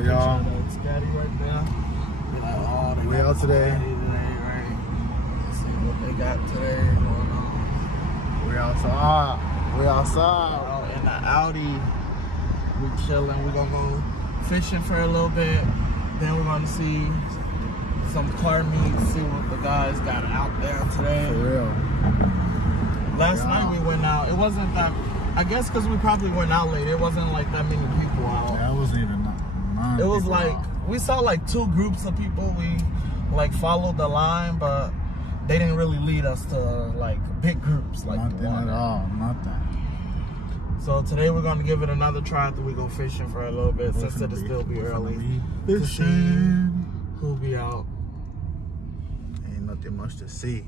Alright, y'all. Scotty right there. Like, oh, we out today. Right? Let's see what they got today going on. We outside. We outside. Out in the Audi. We chilling. We're gonna go fishing for a little bit. Then we're gonna see some car meets, see what the guys got out there today. For real. Last night we went out. It wasn't that, I guess because we probably went out late. It wasn't like that many people out. That wasn't even none. It was like, we saw like 2 groups of people. We like followed the line, but they didn't really lead us to like big groups like nothing one. at all. Nothing. So today we're gonna give it another try after we go fishing for a little bit, since it'll still be early. Fishing. Who'll be out? Ain't nothing much to see,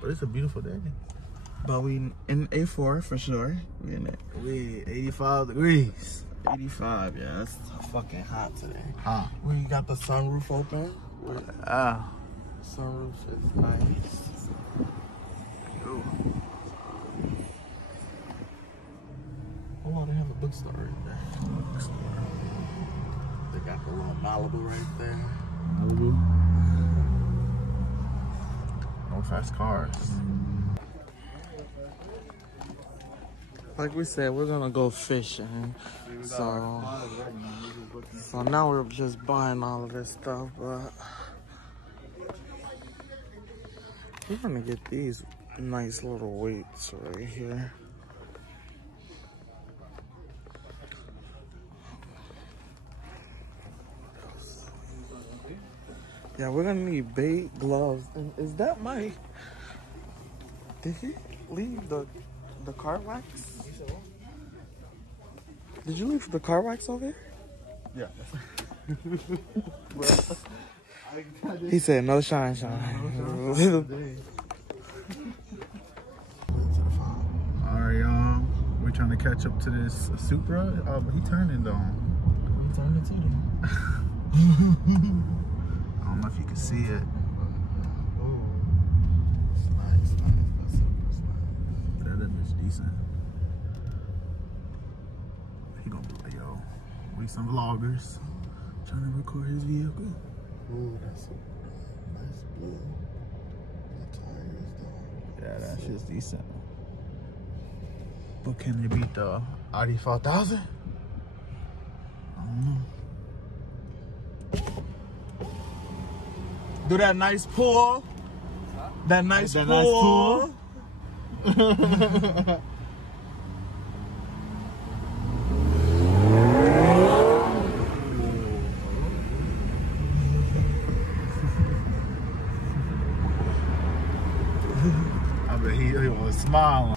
but it's a beautiful day. But we in A4 for sure. We in it. We 85 degrees. 85, yeah, it's fucking hot today. Hot. We got the sunroof open. Sunroof is nice. Ooh. Oh, they have a bookstore right there. They got the little Malibu right there. Malibu. No fast cars. Like we said, we're gonna go fishing. So now we're just buying all of this stuff, but we're gonna get these nice little weights right here. Yeah, we're gonna need bait, gloves, and is that my? Did he leave the car wax? Did you leave the car wax over here? Yeah. He said no shine. Alright, y'all. We're trying to catch up to this Supra. But he turned it though. He turned it to them. I don't know if you can see it. It's nice. That is decent. He gonna be like, yo, we some vloggers trying to record his vehicle. Ooh, that's a nice blue. The tires though. Yeah, that shit's decent. But can they beat the Audi 4000? I don't know. Do that nice pull. That nice pull. I bet he was smiling.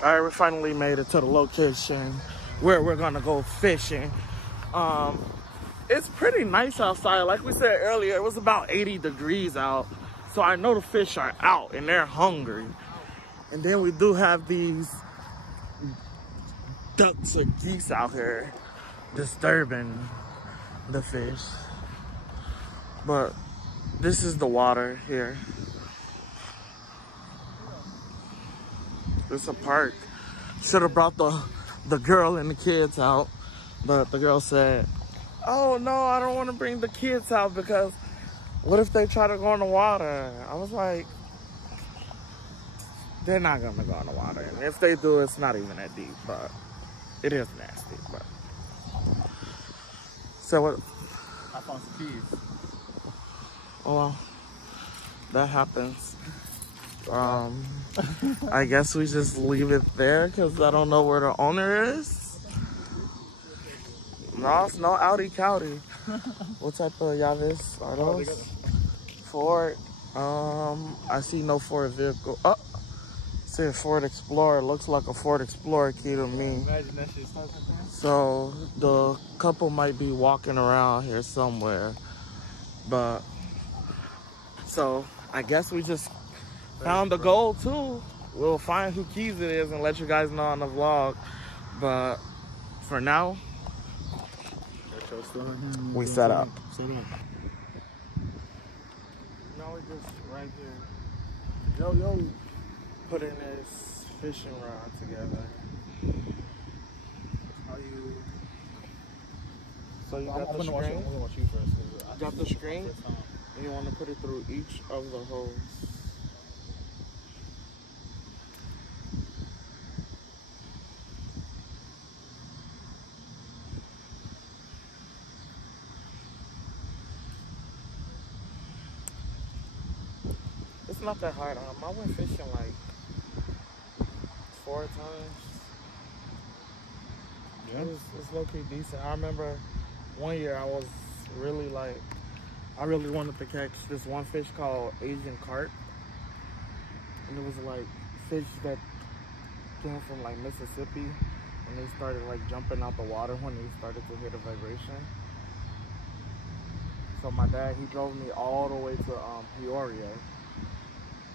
All right, we finally made it to the location where we're gonna go fishing. It's pretty nice outside. Like we said earlier, it was about 80 degrees out. So I know the fish are out and they're hungry. And then we do have these ducks or geese out here disturbing the fish. But this is the water here. It's a park. Should have brought the girl and the kids out, but the girl said, oh no, I don't want to bring the kids out because what if they try to go in the water? I was like, they're not gonna go in the water. And if they do, it's not even that deep, but it is nasty. But so what? I found some keys. Oh, well, that happens. I guess we just leave it there because I don't know where the owner is. No, it's no Audi Cowdy. What type of Yavis are those? Ford. I see no Ford vehicle. Oh, see a Ford Explorer. Looks like a Ford Explorer key to me. Imagine that shit stuck in there. So the couple might be walking around here somewhere. But so I guess we just found the goal too. We'll find who keys it is and let you guys know on the vlog. But for now, we set up. Now we're just right here. Yo. Putting this fishing rod together. So you I'm got the gonna watch screen. I'm gonna watch you first. 'Cause Got the this is my screen? first time. And you want to put it through each of the holes. It's not that hard. I went fishing like 4 times. Yeah. It's low-key decent. I remember one year I was really like, I really wanted to catch this one fish called Asian carp. And it was like fish that came from like Mississippi, and they started like jumping out the water when they started to hear the vibration. So my dad, he drove me all the way to Peoria,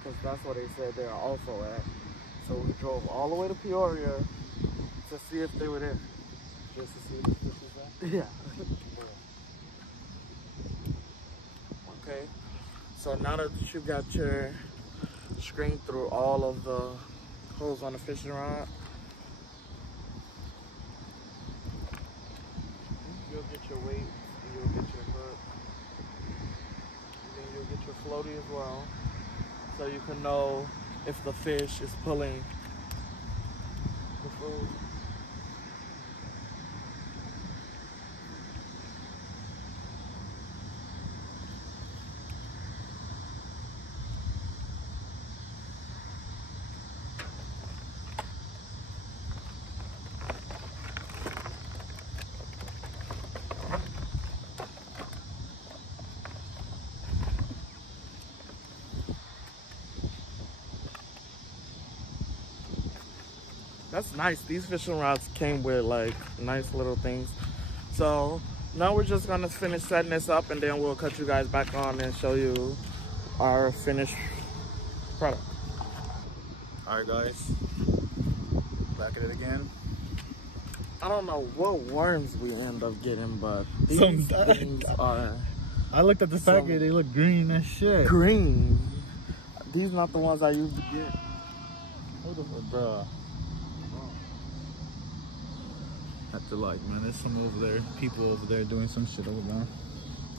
because that's where they said they are also at. So we drove all the way to Peoria to see if they were there. Just to see if this is that? Yeah. Okay. So now that you got your screen through all of the holes on the fishing rod, you'll get your weight, and you'll get your hook, and then you'll get your floaty as well, so you can know if the fish is pulling the food. That's nice. These fishing rods came with like nice little things. So now we're just gonna finish setting this up, and then we'll cut you guys back on and show you our finished product. All right, guys. Back at it again. I don't know what worms we end up getting, but these Some things are I looked at the package, they look green as shit. green. These not the ones I used to get. What the fuck, bro? Have to like, man, there's some over there, people over there doing some shit over there.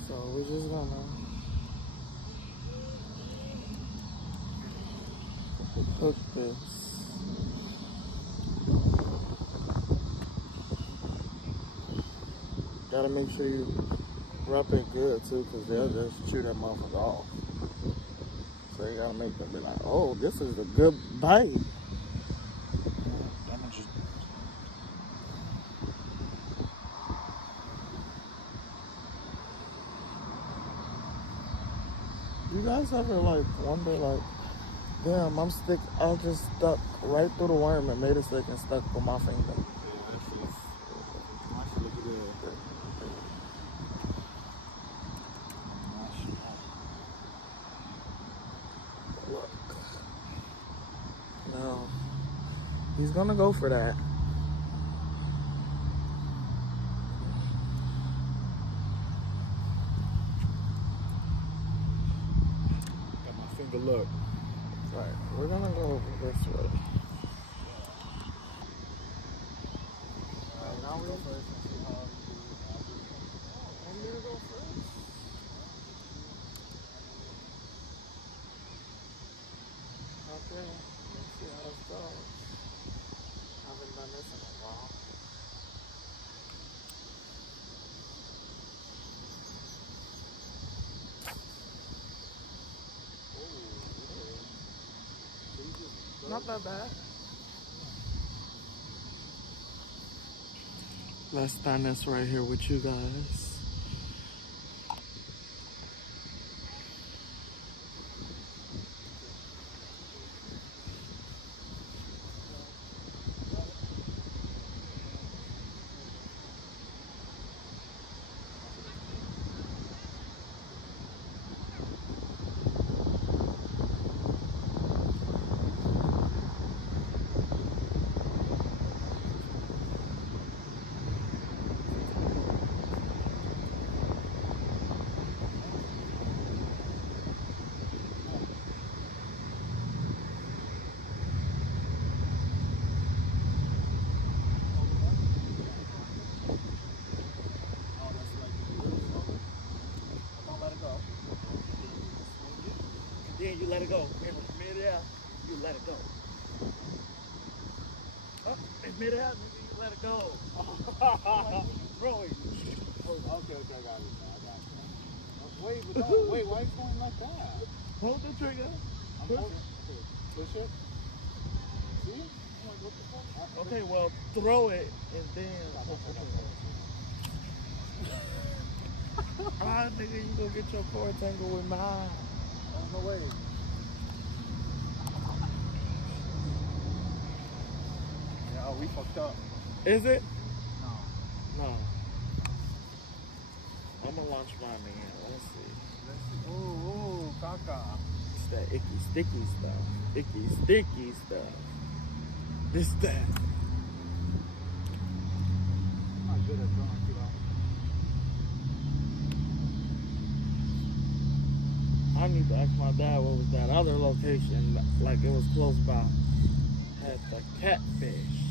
So we're just gonna hook this. Gotta make sure you wrap it good too, because they'll just chew that motherfucker off. So you gotta make them be like, oh, this is a good bite. I'm just... You guys ever like wonder like, damn, I just stuck right through the worm and made it so it can stuck with my finger. Look. Now, he's gonna go for that. Got my finger, look. Right, we're gonna go this way. Now we go first and see how we do. Want me to go first? Okay, let's see how this goes. Haven't done this in a while. Not that bad. Let's stand this right here with you guys. then you let it go. In midair, you let it go. Up in midair, nigga, you let it go. Like, throw it. Okay, I got it. Wait, but no, wait, why are you going like that? Hold the trigger. I'm Push holding. it. Push it. See? I'm like, what the fuck? Okay, well, throw it and then. Ah, nigga, you go get your cord tangle with mine. Oh, no way. Yeah, we fucked up. Is it? No. No. I'm gonna launch mine again. Let's see. Let's see. Ooh, caca. It's that icky, sticky stuff. Icky, sticky stuff. This, that. I'm not good at drawing, you know. I need to ask my dad what was that other location, like it was close by. Had the catfish.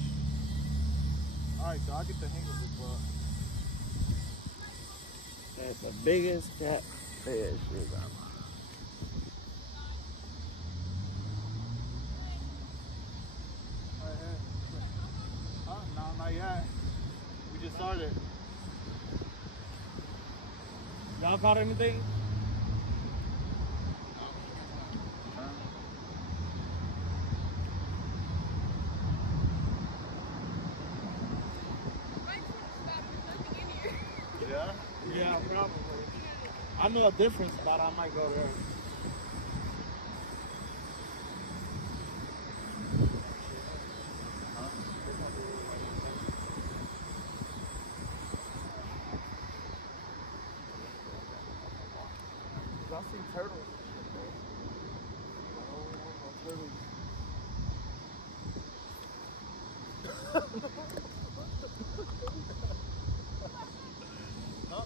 Alright, so I get the hang of it, bro. Had the biggest catfish we got. Alright, huh? No, not yet. We just started. Y'all caught anything? Yeah? Yeah, probably. I know a different spot. I might go there. I see turtles and shit, bro. I don't want no turtles. Huh?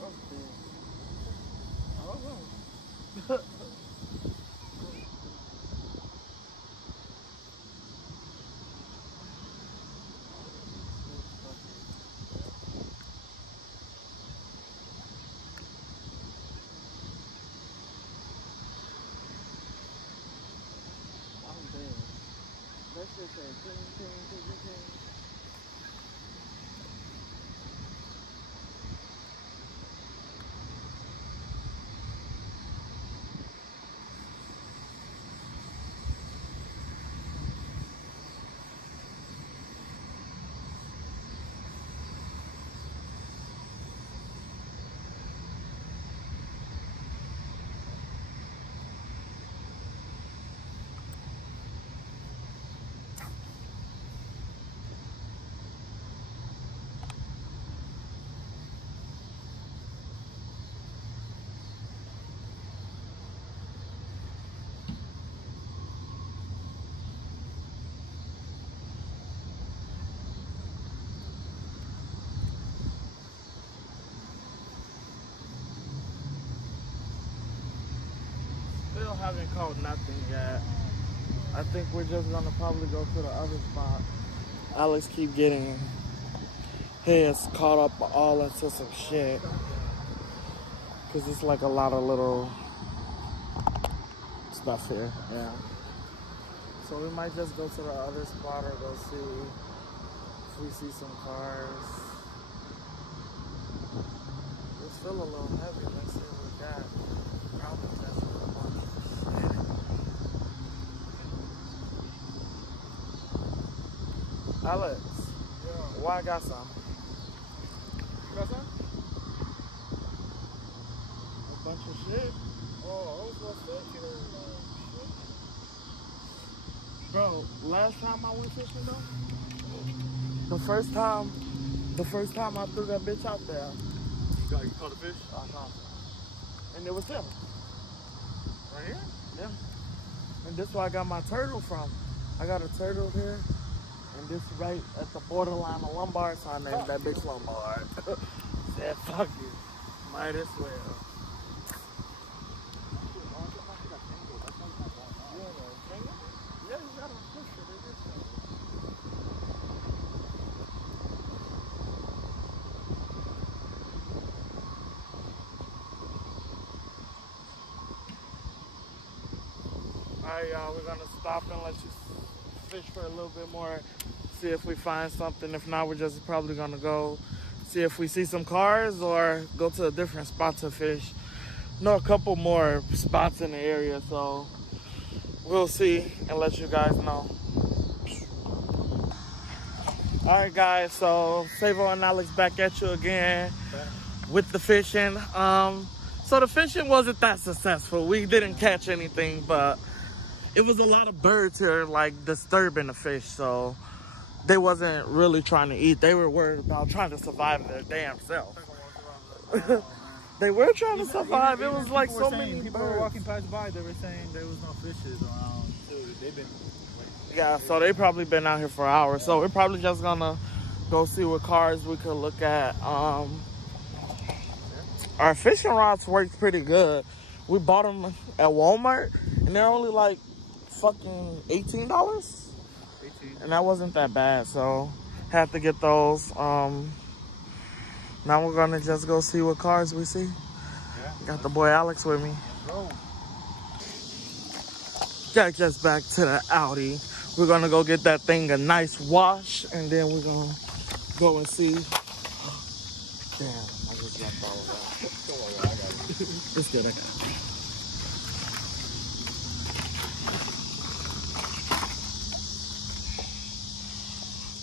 Okay. I don't know. I'm dead. That shit said ting, ting, ting, ting. Still haven't caught nothing yet. I think we're just gonna probably go to the other spot. Alex keep getting his caught up all into some shit. Cause it's like a lot of little stuff here, yeah. So we might just go to the other spot or go see if we see some cars. It's still a little heavy. Let's see what we got. Probably just a bunch of shit. Alex, Yeah. why I got some? You got some? A bunch of shit. Oh, I was gonna say, you know, Bro, last time I went fishing though, the first time I threw that bitch out there, you caught a fish? I caught it. And it was him. Right here? Yeah. And this is where I got my turtle from. I got a turtle here, and this right at the borderline of Lombard, so I named that bitch Lombard. Said, fuck you. Might as well. Yeah, you gotta push it. It is so. right, y'all, we're gonna stop and let you fish for a little bit more, see if we find something. If not, we're just probably gonna go see if we see some cars or go to a different spot to fish. Know a couple more spots in the area, so we'll see and let you guys know. All right, guys, so Savo and Alex back at you again with the fishing. So the fishing wasn't that successful. We didn't catch anything, but it was a lot of birds here, like, disturbing the fish, so they wasn't really trying to eat. They were worried about trying to survive their damn self. They were trying to survive. It was like so many people birds. were walking past by. They were saying there was no fishes around. They've been Yeah, so they probably been out here for hours. So we're probably just gonna go see what cars we could look at. Our fishing rods worked pretty good. We bought them at Walmart, and they're only like fucking $18. And that wasn't that bad, so had to get those. Now we're gonna just go see what cars we see. Got the boy Alex with me. Got just back to the Audi. We're gonna go get that thing a nice wash, and then we're gonna go and see. Damn, I just left all of that. It's good, I got it.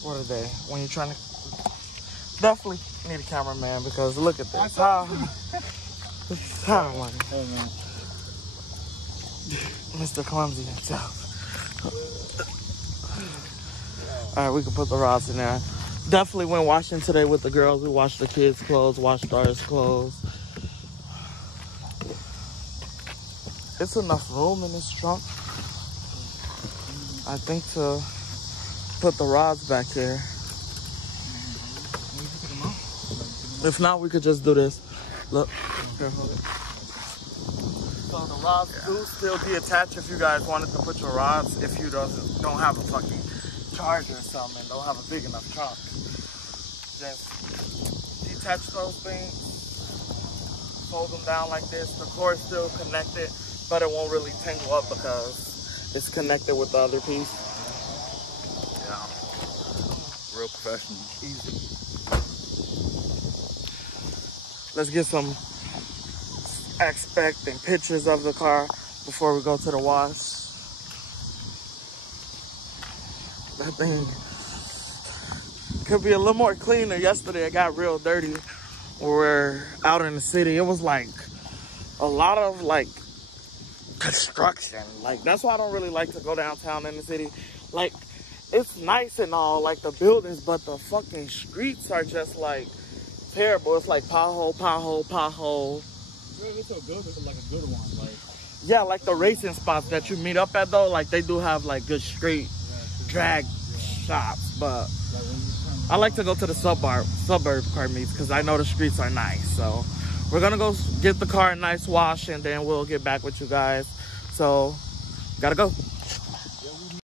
What are they? When you're trying to... Definitely need a cameraman, because look at this. How like Hey, man. Mr. Clumsy himself. All right, we can put the rods in there. Definitely went washing today with the girls. We washed the kids' clothes, washed ours clothes. It's enough room in this trunk, I think, to put the rods back here. If not, we could just do this. Look, here, hold it. So the rods do still detach if you guys wanted to put your rods, if you don't have a fucking charger or something, and don't have a big enough trunk. Just detach those things, fold them down like this. The cord's still connected, but it won't really tangle up because it's connected with the other piece. Yeah. Real professional. Easy. Let's get some aspect and pictures of the car before we go to the wash. That thing could be a little more cleaner. Yesterday it got real dirty when we were out in the city. It was like a lot of like construction. Like, that's why I don't really like to go downtown in the city. Like, it's nice and all, like the buildings, but the fucking streets are just like terrible. It's like pothole, pothole, pothole. Really, it's so good. It's like a good one. Like, yeah, like the racing spots that you meet up at though, like they do have like good straight drag shops, but I like to go to the suburb car meets because I know the streets are nice. So we're gonna go get the car a nice wash, and then we'll get back with you guys. So gotta go.